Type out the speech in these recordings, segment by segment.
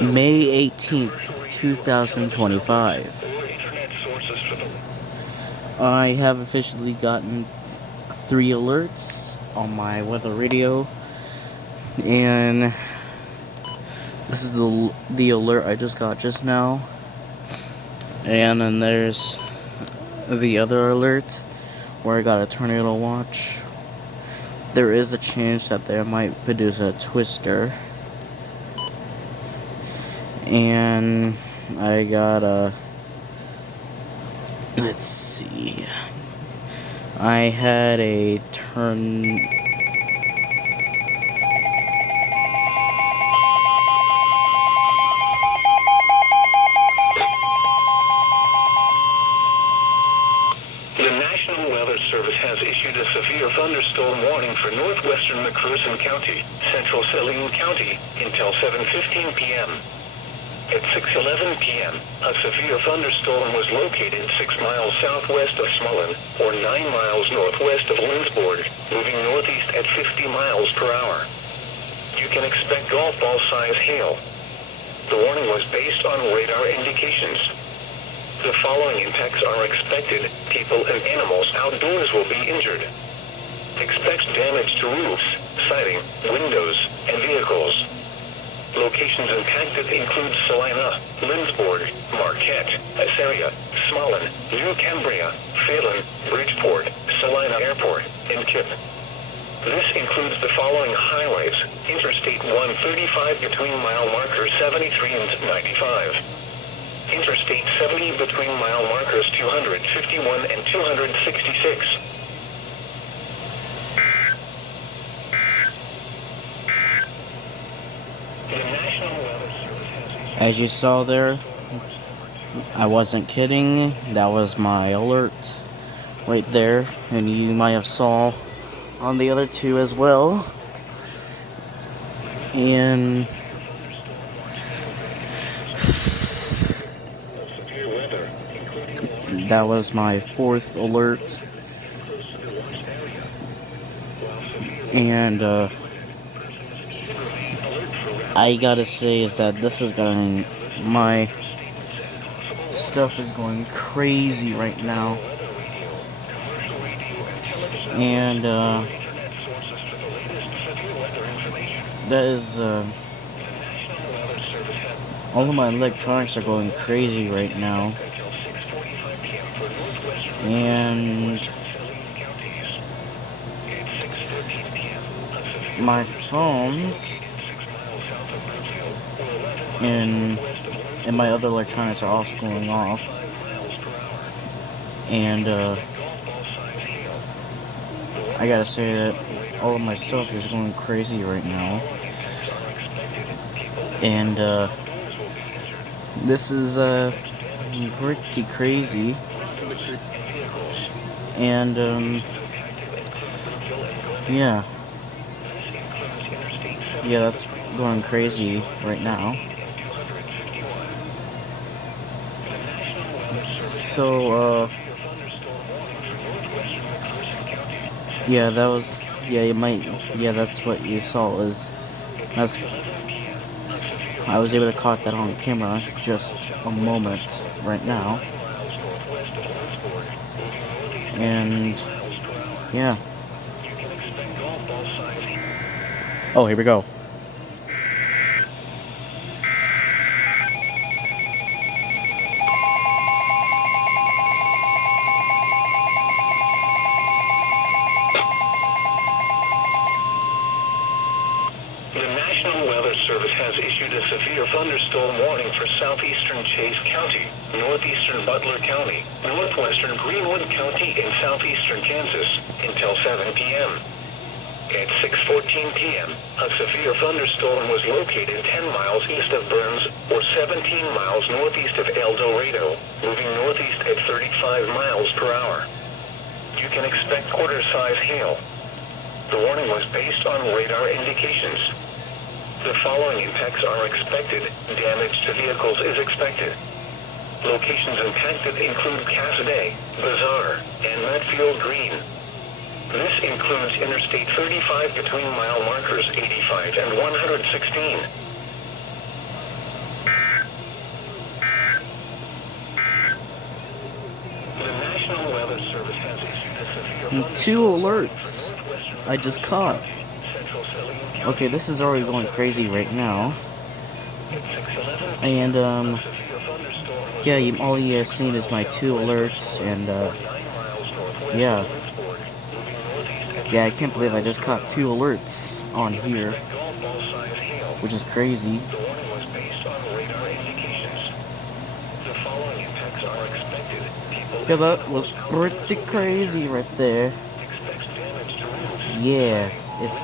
May 18th, 2025. I have officially gotten 3 alerts on my weather radio, and this is the alert I just got just now. And then there's the other alert where I got a tornado watch. There is a chance that they might produce a twister. And I got a, let's see, I had a The National Weather Service has issued a severe thunderstorm warning for northwestern McPherson County, central Saline County, until 7:15 p.m. At 6:11 p.m., a severe thunderstorm was located 6 miles southwest of Smullen, or 9 miles northwest of Lindsborg, moving northeast at 50 miles per hour. You can expect golf ball size hail. The warning was based on radar indications. The following impacts are expected. People and animals outdoors will be injured. Expect damage to roofs, siding, windows, and vehicles. Locations impacted include Salina, Lindsborg, Marquette, Assaria, Smullen, New Cambria, Phelan, Bridgeport, Salina Airport, and Kip. This includes the following highways: Interstate 135 between mile markers 73 and 95. Interstate 70 between mile markers 251 and 266. As you saw there, I wasn't kidding. That was my alert right there, and you might have saw on the other two as well. And that was my 4th alert. And I gotta say is that this is going, my stuff is going crazy right now. And that is all of my electronics are going crazy right now. And my phones and my other electronics are also going off. And I gotta say that all of my stuff is going crazy right now. And this is pretty crazy. And yeah, that's going crazy right now. So yeah, that was, that's what you saw. I was able to caught that on camera just a moment right now. And yeah. Oh, here we go. The National Weather Service has issued a severe thunderstorm warning for southeastern Chase County, northeastern Butler County, northwestern Greenwood County, and southeastern Kansas until 7 p.m. At 6:14 p.m., a severe thunderstorm was located 10 miles east of Burns, or 17 miles northeast of El Dorado, moving northeast at 35 miles per hour. You can expect quarter-size hail. The warning was based on radar indications. The following impacts are expected. Damage to vehicles is expected. Locations impacted include Cassidy, Bazaar, and Medfield Green. This includes Interstate 35 between mile markers 85 and 116. 2 alerts I just caught. Okay, this is already going crazy right now. And, yeah, all you guys seen is my 2 alerts, and, yeah. Yeah, I can't believe I just caught 2 alerts on here, which is crazy. Yeah, that was pretty crazy right there. Yeah, it's...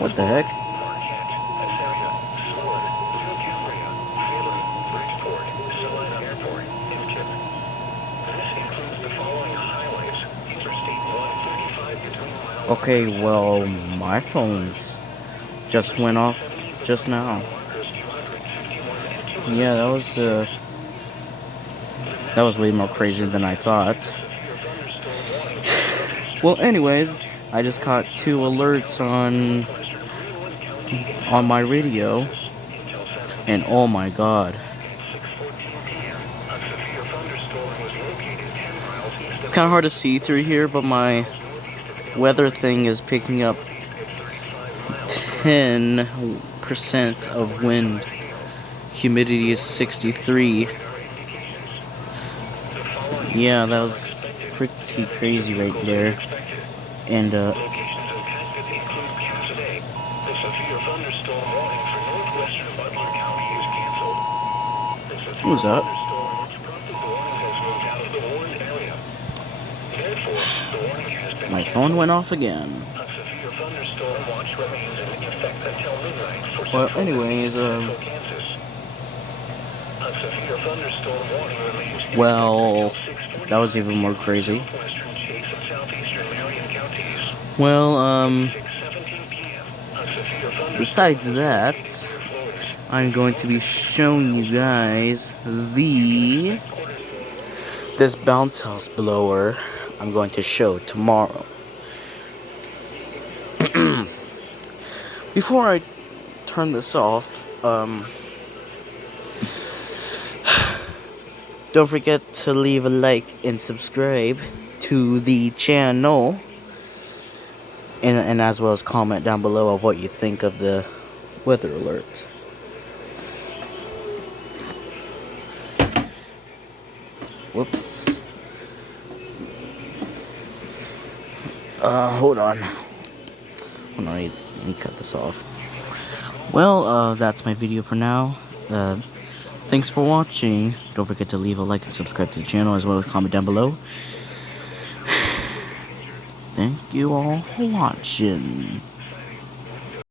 What the heck? Okay, well, my phone's just went off just now. Yeah, that was way more crazy than I thought. Well, anyways, I just caught 2 alerts on my radio, and oh my god. It's kind of hard to see through here, but my weather thing is picking up 10% of wind. Humidity is 63. Yeah, that was pretty crazy right there. And what was that? My phone went off again. Well, anyways, well, that was even more crazy. Well, besides that, I'm going to be showing you guys this bounce house blower I'm going to show tomorrow. Before I turn this off, don't forget to leave a like and subscribe to the channel, and as well as comment down below of what you think of the weather alert. Whoops. Hold on. Let me cut this off. Well, that's my video for now. Thanks for watching. Don't forget to leave a like and subscribe to the channel, as well as comment down below. Thank you all for watching.